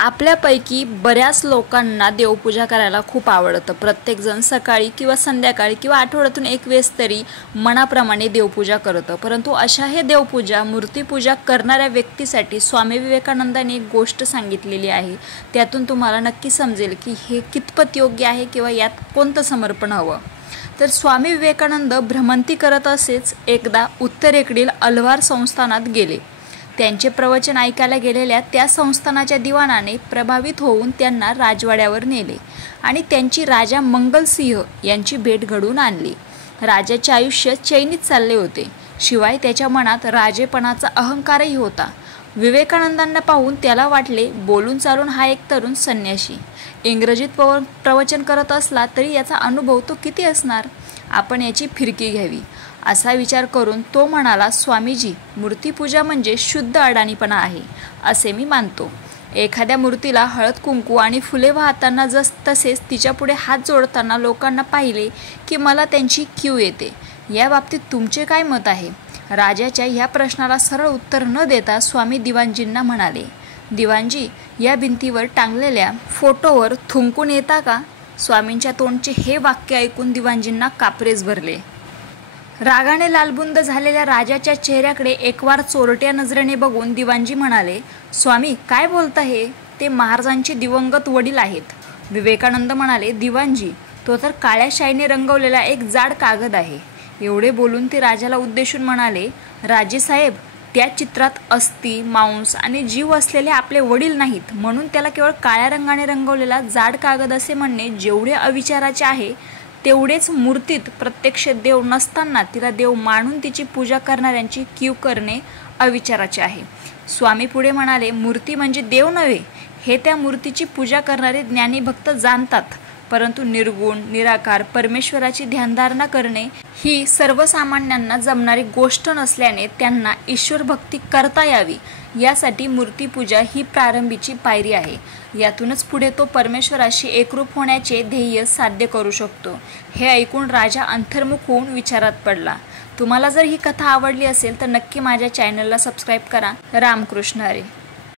आपल्यापैकी बऱ्याच लोकांना देवपूजा करायला खूप आवडतं। प्रत्येकजण सकाळी किंवा संध्याकाळी किंवा आठवड्यातून एक वेळेस तरी मनाप्रमाणे देवपूजा करतं। परंतु अशा हे देवपूजा मूर्तिपूजा करणाऱ्या व्यक्तीसाठी स्वामी विवेकानंदांनी एक गोष्ट सांगितलेली आहे। त्यातून तुम्हाला नक्की समजेल की हे कितपत योग्य आहे किंवा यात कोणतं समर्पण हवं। तर स्वामी विवेकानंद भ्रमंती करत असेच एकदा उत्तरेकडील अलवार संस्थानात गेले। त्यांचे प्रवचन ऐकायला गेलेल्या त्या संस्थानाच्या दिवाणाने प्रभावित होऊन त्यांना राजवाड्यावर नेले आणि त्यांची राजा मंगलसिंह यांची भेट घडवून आणली। राजाचे आयुष्य चैनीत चालले होते, शिवाय त्याच्या मनात राजेपणाचा अहंकारही होता। विवेकानंदांना पाहून त्याला वाटले, बोलून चालून हा एक तरुण संन्यासी इंग्रजीत प्रवचन करत असला तरी याचा अनुभव तो किती असणार, आपण याची फिरकी घ्यावी असा विचार करून तो म्हणाला, स्वामीजी, मूर्तिपूजा म्हणजे शुद्ध अडाणीपणा आहे असे मी मानतो। एखाद्या मूर्तीला हळद कुंकू आणि फुले वाहताना तसेच तिच्यापुढे हात जोडताना लोकांना पाहिले की मला त्यांची कीव येते। या बाबतीत तुमचे काय मत आहे? राजाच्या ह्या प्रश्नाला सरळ उत्तर न देता स्वामी दिवाणजींना म्हणाले, दिवाणजी, या भिंतीवर टांगलेल्या फोटोवर थुंकून येता का? स्वामींच्या तोंडचे हे वाक्य ऐकून दिवाणजींना कापरेस भरले। रागाने लालबुंद झालेल्या राजाच्या चेहऱ्याकडे एकवार चोरट्या नजरेने बघून दिवाणजी म्हणाले, स्वामी काय बोलता हे? ते महाराजांचे दिवंगत वडील आहेत। विवेकानंद म्हणाले, दिवाणजी, तो तर काळ्या शाईने रंगवलेला एक जाड कागद आहे। एवढे बोलून ते राजाला उद्देशून म्हणाले, राजेसाहेब, त्या चित्रात अस्थि, मांस आणि जीव असलेले आपले वडील नाहीत, म्हणून त्याला केवळ काळ्या रंगाने रंगवलेला जाड कागद असे म्हणणे जेवढे अविचाराचे आहे तेवढेच मूर्तीत प्रत्यक्ष देव नसताना तिला देव मानून तिची पूजा करणाऱ्यांची कीव करणे अविचाराचे आहे। स्वामी पुढे म्हणाले, मूर्ती म्हणजे देव नव्हे, हे त्या मूर्तीची पूजा करणारे ज्ञानी भक्त जाणतात, परंतु निर्गुण निराकार परमेश्वराची ध्यानधारणा करणे ही सर्वसामान्यांना जमणारी गोष्ट नसल्याने त्यांना ईश्वर भक्ती करता यावी यासाठी मूर्तिपूजा ही प्रारंभीची पायरी आहे। यातूनच पुढे तो परमेश्वराशी एकरूप होण्याचे ध्येय साध्य करू शकतो। हे ऐकून राजा अंतर्मुख होऊन विचारात पडला। तुम्हाला जर ही कथा आवडली असेल तर नक्की माझ्या चॅनलला सबस्क्राईब करा। रामकृष्ण हरी।